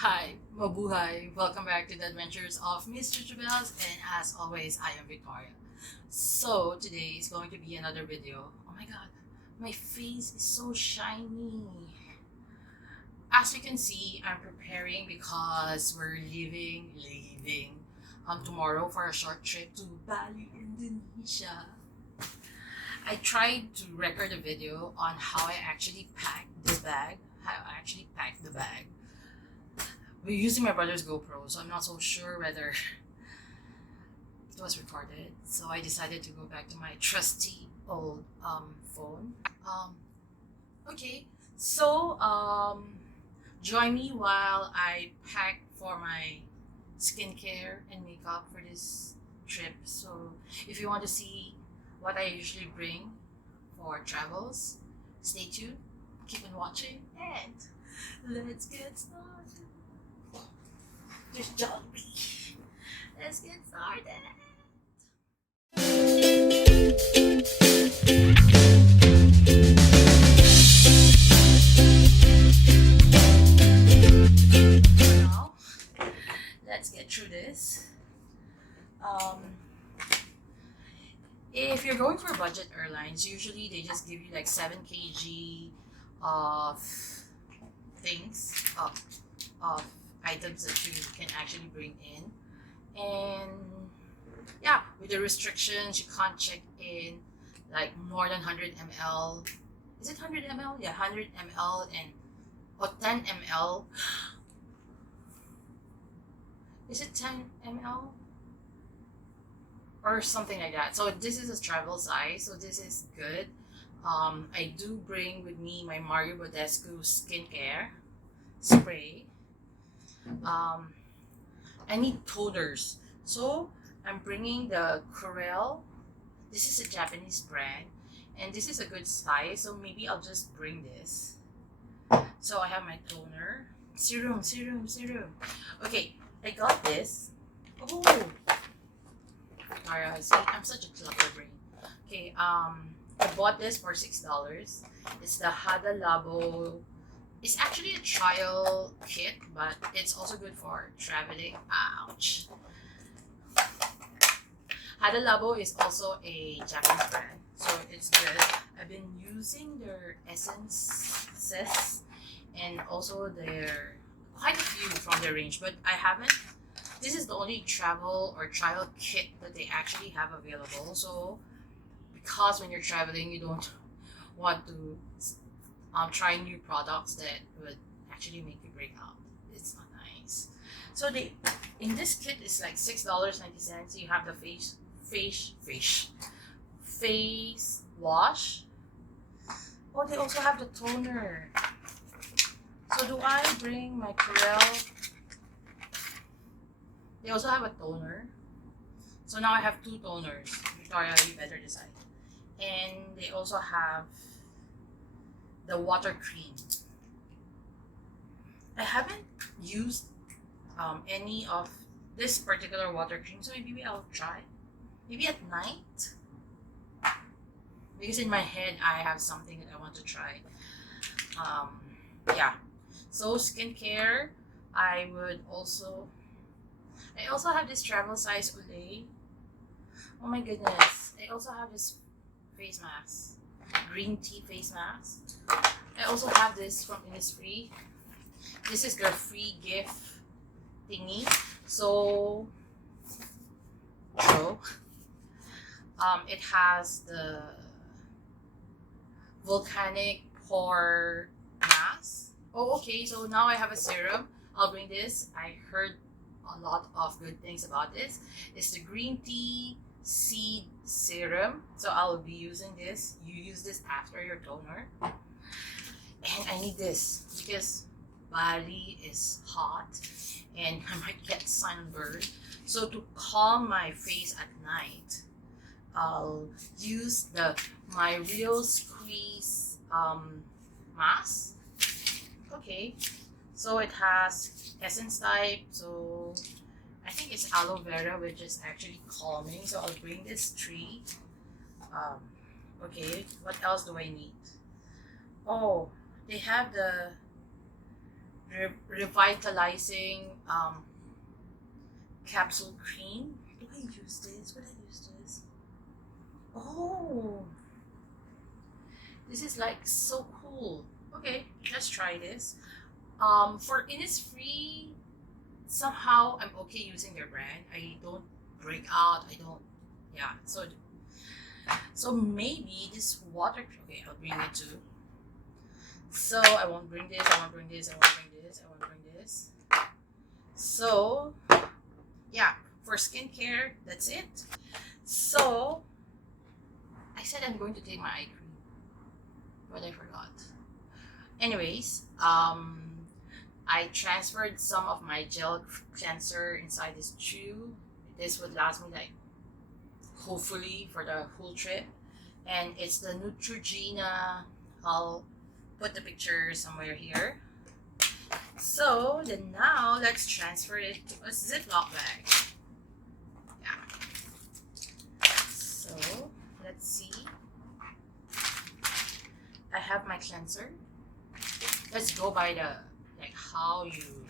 Hi, mabuhay! Welcome back to the Adventures of Miss Chuchubells, and as always, I am Victoria. So today is going to be another video. Oh my god, my face is so shiny. As you can see, I'm preparing because we're leaving tomorrow for a short trip to Bali, Indonesia. I tried to record a video on how I actually packed the bag, we're using my brother's GoPro, so I'm not so sure whether it was recorded. So I decided to go back to my trusty old phone. Okay, so join me while I pack for my skincare and makeup for this trip. So if you want to see what I usually bring for travels, stay tuned, keep on watching, and let's get started. There's Jollibee. Let's get started. Now, let's get through this. If you're going for budget airlines, usually they just give you like 7 kg of things, of items that you can actually bring in. And yeah, with the restrictions, you can't check in like more than 100 ml. Is it 100 ml? Yeah, 100 ml and or 10 ml. Is it 10 ml? Or something like that. So this is a travel size, so this is good. I do bring with me my Mario Badescu skincare spray. I need toners, so I'm bringing the Corel. This is a Japanese brand, and this is a good size, so maybe I'll just bring this. So I have my toner, serum. Okay, I got this. Oh, Tara, see, I'm such a clutter brain. Okay, I bought this for $6. It's the Hada Labo. It's actually a trial kit, but it's also good for traveling. Ouch. Hada Labo is also a Japanese brand, so it's good. I've been using their essences and also their quite a few from their range, but I haven't. This is the only travel or trial kit that they actually have available. So because when you're traveling, you don't want to try new products that would actually make you break out. It's not nice. So they in this kit is like $6.90. You have the face wash. Oh, they also have the toner. So do I bring my Corel? They also have a toner. So now I have two toners. Victoria, you better decide. And they also have the water cream. I haven't used any of this particular water cream, so maybe I'll try. Maybe at night, because in my head I have something that I want to try. Yeah. So skincare, I also have this travel size Olay. Oh my goodness! I also have this face mask, green tea face mask. I also have this from Innisfree. This is their free gift thingy. So, it has the volcanic pore mask. Oh, okay. So now I have a serum. I'll bring this. I heard a lot of good things about this. It's the green tea seed serum. So I'll be using this. You use this after your toner. And I need this because Bali is hot and I might get sunburned. So to calm my face at night, I'll use the My Real Squeeze mask. Okay, so it has essence type, so I think it's aloe vera, which is actually calming. So I'll bring this tree. Okay, what else do I need? Oh, they have the revitalizing capsule cream. Do I use this? Would I use this? Oh, this is like so cool. Okay, let's try this. For Innisfree, somehow I'm okay using their brand. I don't break out. I don't. Yeah. So maybe this water. Okay, I'll bring it too. So I won't bring this. I won't bring this. I won't bring this. I won't bring this. So yeah, for skincare, that's it. So I said I'm going to take my eye cream, but I forgot. Anyways, I transferred some of my gel cleanser inside this tube. This would last me like hopefully for the whole trip, and it's the Neutrogena. I'll put the picture somewhere here. So then now let's transfer it to a Ziploc bag. Yeah. So let's see. I have my cleanser. Let's go by the like how you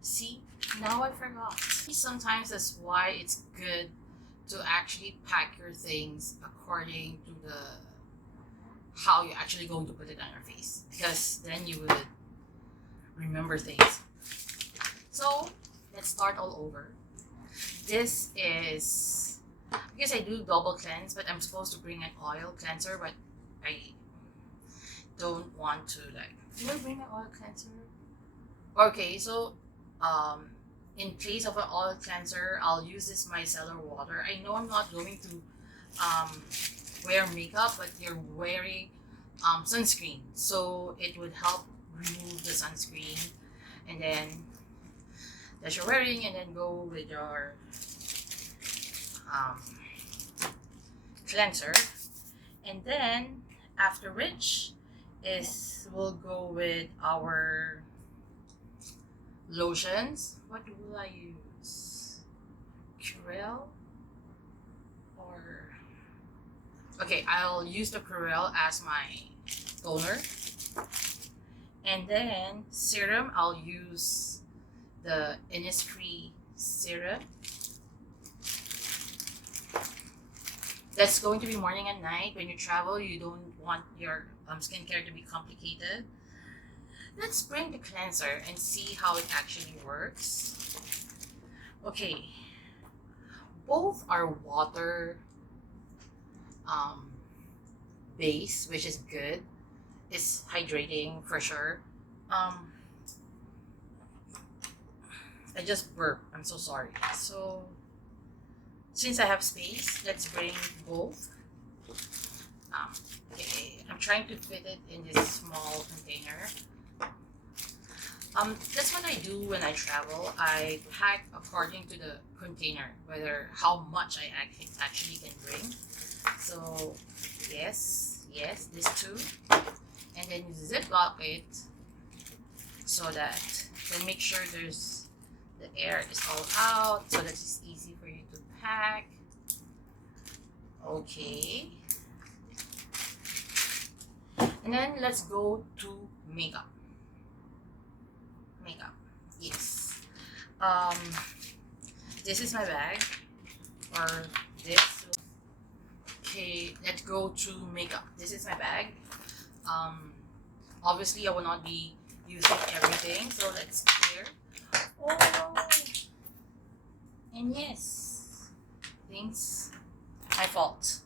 see. Now I forgot. Sometimes that's why it's good to actually pack your things according to the how you're actually going to put it on your face, because then you would remember things. So let's start all over. This is because I do double cleanse, but I'm supposed to bring an oil cleanser, but I don't want to like. Do I bring an oil cleanser? Okay, so in place of an oil cleanser, I'll use this micellar water. I know I'm not going to wear makeup, but you're wearing sunscreen, so it would help remove the sunscreen, and then that you're wearing, and then go with your cleanser, and then after which is we'll go with our lotions. What will I use? Curel or okay, I'll use the Curel as my toner, and then serum I'll use the Innisfree serum. That's going to be morning and night. When you travel, you don't want your skincare to be complicated. Let's bring the cleanser and see how it actually works. Okay, both are water base, which is good. It's hydrating for sure. I just burped. I'm so sorry. So since I have space, let's bring both. Okay, I'm trying to fit it in this small container. That's what I do when I travel. I pack according to the container, whether how much I actually can bring. So yes, this too, and then Ziploc it so that then make sure there's the air is all out, so that it's easy for you to pack. Okay, and then let's go to makeup. Yes. This is my bag, or this. Okay, let's go to makeup. This is my bag. Obviously I will not be using everything, so let's clear. Oh, and yes, things my fault.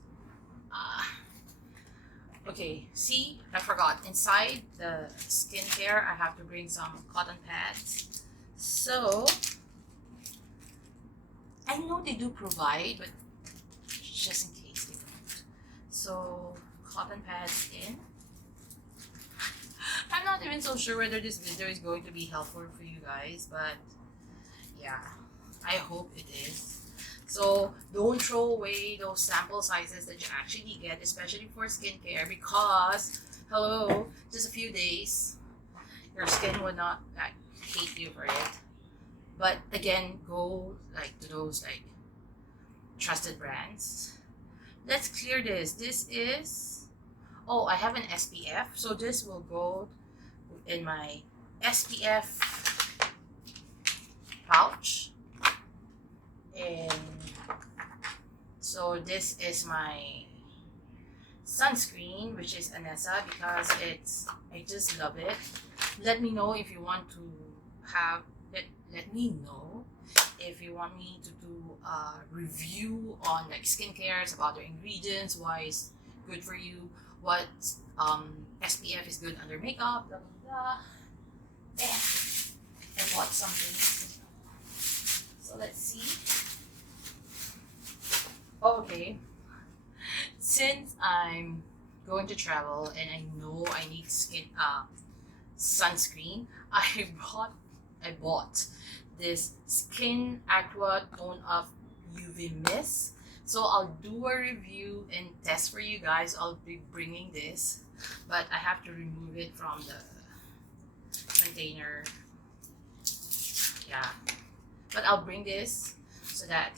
Okay, see, I forgot. Inside the skincare, I have to bring some cotton pads. So, I know they do provide, but just in case they don't. So, cotton pads in. I'm not even so sure whether this video is going to be helpful for you guys, but yeah, I hope it is. So don't throw away those sample sizes that you actually get, especially for skincare, because hello, just a few days, your skin would not like hate you for it. But again, go like to those like trusted brands. Let's clear this. This is I have an SPF, so this will go in my SPF pouch. And so this is my sunscreen, which is Anessa, because I just love it. Let me know if you want to have let me know if you want me to do a review on like skincare, about the ingredients, why it's good for you, what SPF is good under makeup, blah blah blah. And I bought something, so let's see. Okay, since I'm going to travel and I know I need sunscreen, I bought this Skin Aqua Tone Up UV Mist. So I'll do a review and test for you guys. I'll be bringing this, but I have to remove it from the container. Yeah, but I'll bring this so that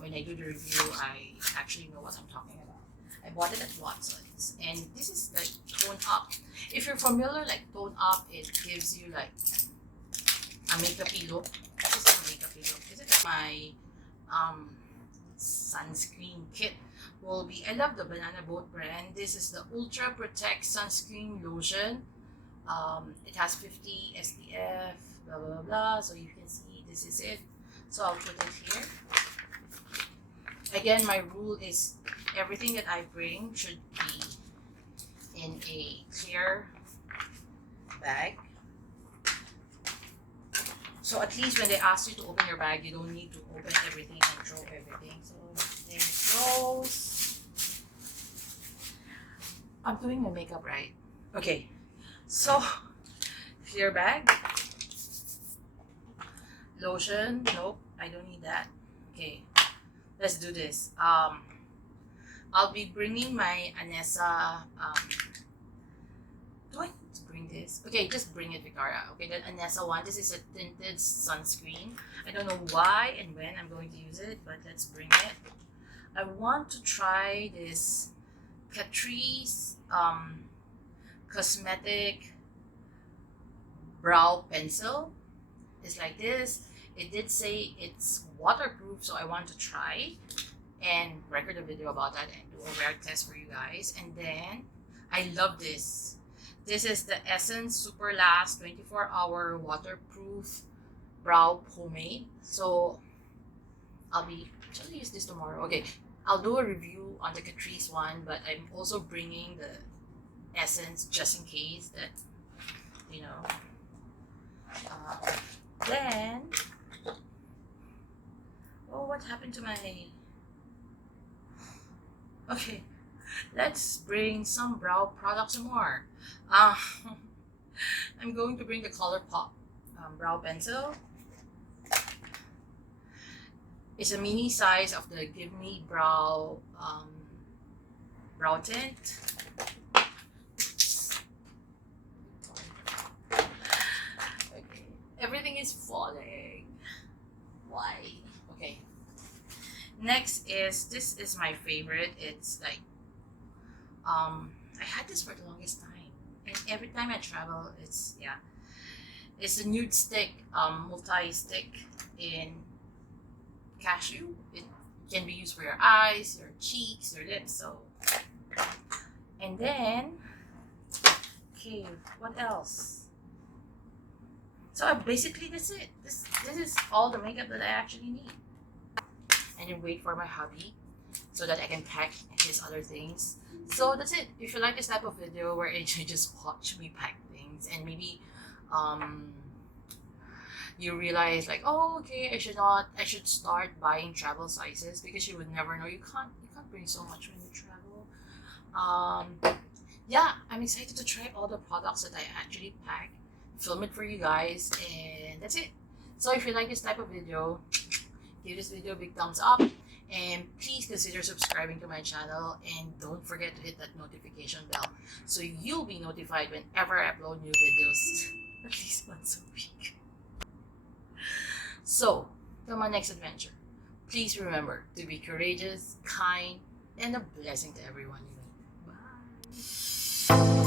when I do the review, I actually know what I'm talking about. I bought it at Watson's, and this is the Tone Up. If you're familiar, like Tone Up, it gives you like a makeup-y look. This is a makeup-y look. This is my sunscreen kit. I love the Banana Boat brand. This is the Ultra Protect Sunscreen Lotion. It has 50 SPF, blah blah blah. So you can see this is it. So I'll put it here. Again, my rule is everything that I bring should be in a clear bag. So at least when they ask you to open your bag, you don't need to open everything and throw everything. So there it goes. I'm doing my makeup right. Okay, so clear bag. Lotion, nope, I don't need that. Okay, let's do this. I'll be bringing my Anessa. Do I need to bring this? Okay, just bring it, Victoria. Okay, the Anessa one. This is a tinted sunscreen. I don't know why and when I'm going to use it, but let's bring it. I want to try this Catrice cosmetic brow pencil. It's like this. It did say it's waterproof, so I want to try and record a video about that and do a wear test for you guys. And then I love this. This is the Essence Super Last 24-hour waterproof brow pomade. So I'll use this tomorrow. Okay, I'll do a review on the Catrice one, but I'm also bringing the Essence just in case that, you know. Then, oh, what happened to my... Okay, let's bring some brow products some more. I'm going to bring the ColourPop brow pencil. It's a mini size of the Give Me Brow brow tint. Everything is falling. Why? Okay. Next is, this is my favorite. It's like, I had this for the longest time. And every time I travel, it's a nude stick, multi-stick in cashew. It can be used for your eyes, your cheeks, your lips. So, and then, okay, what else? So basically that's it. This is all the makeup that I actually need. And then wait for my hubby so that I can pack his other things. So that's it. If you like this type of video where you just watch me pack things and maybe you realize like, oh okay, I should start buying travel sizes, because you would never know. You can't bring so much when you travel. Yeah, I'm excited to try all the products that I actually pack, film it for you guys, and that's it. So if you like this type of video, give this video a big thumbs up, and please consider subscribing to my channel, and don't forget to hit that notification bell so you'll be notified whenever I upload new videos, at least once a week. So till my next adventure, please remember to be courageous, kind, and a blessing to everyone you meet. Bye.